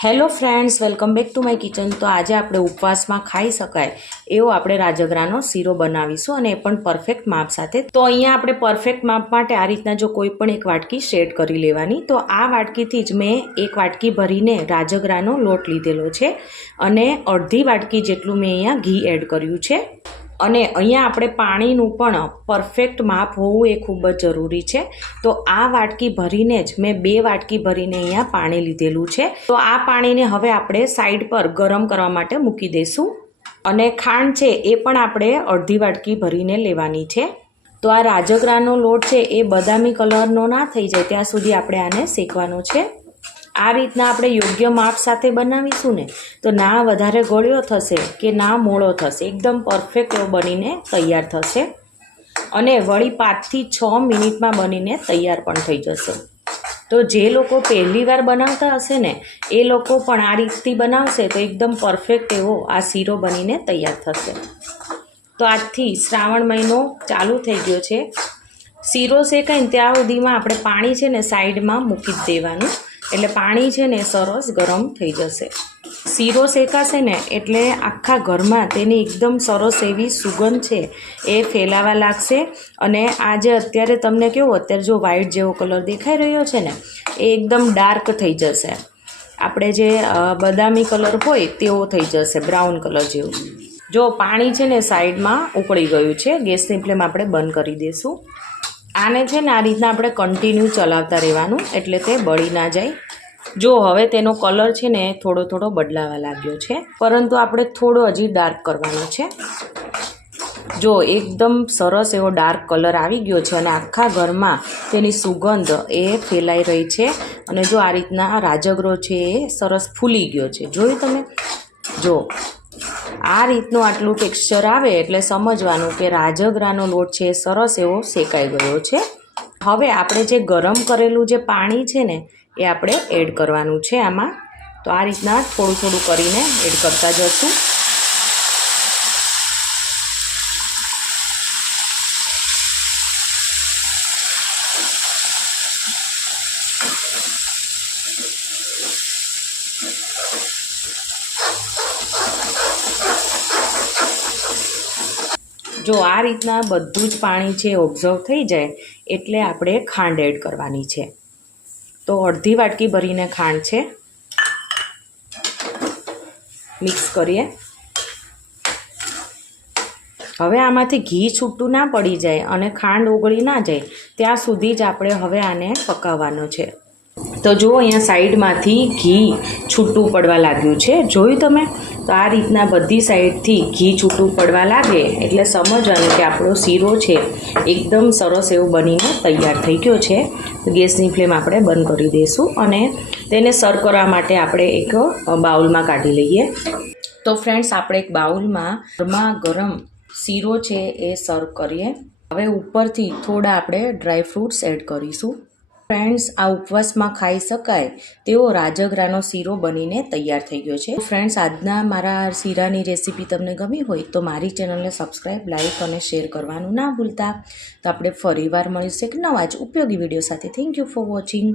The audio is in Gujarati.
Hello friends, welcome back to my kitchen. તો આજે આપણે ઉપવાસમાં ખાઈ શકાય એવો આપણે રાજગરાનો શીરો બનાવીશું અને એ પણ પરફેક્ટ માપ સાથે. તો અહીંયા આપણે પરફેક્ટ માપ માટે આ રીતના જો કોઈ પણ એક વાટકી શેડ કરી લેવાની, તો આ વાટકીથી જ મેં એક વાટકી ભરીને રાજગરાનો લોટ લીધેલો છે અને અડધી વાટકી જેટલું મેં અહીંયા ઘી એડ કર્યું છે. અને અહીંયા આપણે પાણીનું પણ પરફેક્ટ માપ હોવું એ ખૂબ જ જરૂરી છે. તો આ વાટકી ભરીને જ મેં બે વાટકી ભરીને અહીંયા પાણી લીધેલું છે. તો આ પાણીને હવે આપણે સાઈડ પર ગરમ કરવા માટે મૂકી દઈશું. અને ખાંડ છે એ પણ આપણે અડધી વાટકી ભરીને લેવાની છે. તો આ રાજગરાનો લોટ છે એ બદામી કલરનો ના થઈ જાય, ત્યાં સુધી આપણે આને શેકવાનો છે. આ રીતના આપણે યોગ્ય માપ સાથે બનાવીશું ને, તો ના વધારે ગળ્યો થશે કે ના મોળો થશે. એકદમ પરફેક્ટ એવો બનીને તૈયાર થશે. અને વળી પાંચથી છ મિનિટમાં બનીને તૈયાર પણ થઈ જશે. તો જે લોકો પહેલી વાર બનાવતા હશે ને, એ લોકો પણ આ રીતથી બનાવશે તો એકદમ પરફેક્ટ એવો આ શીરો બનીને તૈયાર થશે. તો આજથી શ્રાવણ મહિનો ચાલુ થઈ ગયો છે. શીરો શેકાય ને ત્યાં સુધીમાં આપણે પાણી છે ને સાઈડમાં મૂકી જ દેવાનું. એટલે પાણી છે ને સરસ ગરમ થઈ જશે. શીરો શેકાશે ને એટલે આખા ઘરમાં તેની એકદમ સરસ એવી સુગંધ છે એ ફેલાવા લાગશે. અને આ જે અત્યારે તમને કેવું, અત્યારે જો વ્હાઇટ જેવો કલર દેખાઈ રહ્યો છે ને, એ એકદમ ડાર્ક થઈ જશે. આપણે જે બદામી કલર હોય તેવો થઈ જશે બ્રાઉન કલર જેવું. જો પાણી છે ને સાઈડમાં ઉકળી ગયું છે, ગેસની ફ્લેમ આપણે બંધ કરી દઈશું આને છે ને આ રીતના આપણે કન્ટિન્યુ ચલાવતા રહેવાનું, એટલે તે બળી ના જાય. જો હવે તેનો કલર છે ને થોડો થોડો બદલાવા લાગ્યો છે, પરંતુ આપણે થોડો હજી ડાર્ક કરવાનો છે. જો એકદમ સરસ એવો ડાર્ક કલર આવી ગયો છે અને આખા ઘરમાં તેની સુગંધ એ ફેલાઈ રહી છે અને જો આ રીતના રાજગરો છે એ સરસ ફૂલી ગયો છે. જોયું તમે? જો આ રીતનું આટલું ટેક્સચર આવે એટલે સમજવાનું કે રાજગરાનો લોટ છે સરસ એવો શેકાઈ ગયો છે. હવે આપણે જે ગરમ કરેલું જે પાણી છે ને, એ આપણે એડ કરવાનું છે આમાં. તો આ રીતના થોડું થોડું કરીને એડ કરતા જશું. જો આ રીતના બધું જ પાણી છે ઓબ્ઝર્વ થઈ જાય, એટલે આપણે ખાંડ એડ કરવાની છે. તો અડધી વાટકી ભરીને ખાંડ છે. મિક્સ કરીએ. હવે આમાંથી ઘી છૂટું ના પડી જાય અને ખાંડ ઓગળી ના જાય, ત્યાં સુધી જ આપણે હવે આને પકાવવાનો છે. તો જુઓ, અહીંયા સાઈડમાંથી ઘી છૂટું પડવા લાગ્યું છે. જોયું તમે? તો આ રીતના બધી સાઈડથી ઘી છૂટું પડવા લાગે, એટલે સમજવાનું કે આપણો શીરો છે, એકદમ સરસ એવો બનીને તૈયાર થઈ ગયો છે. ગેસની ફ્લેમ આપણે બંધ કરી દઈશું અને તેને સર્વ કરવા માટે આપણે એક બાઉલમાં કાઢી લઈએ. તો ફ્રેન્ડ્સ, આપણે એક બાઉલમાં ગરમા ગરમ શીરો છે એ સર્વ કરીએ. હવે ઉપરથી થોડા આપણે ડ્રાય ફ્રૂટ્સ એડ કરીશું. ફ્રેન્ડ્સ આ ઉપવાસમાં ખાઈ શકાય તેવો રાજગરાનો શીરો બનીને તૈયાર થઈ ગયો છે. ફ્રેન્ડ્સ, આજના મારા શીરાની રેસીપી તમને ગમી હોય તો મારી ચેનલને સબસ્ક્રાઈબ લાઈક અને શેર કરવાનું ના ભૂલતા. તો આપણે ફરીવાર મળીશું એક નવા જ ઉપયોગી વીડિયો સાથે. Thank you for watching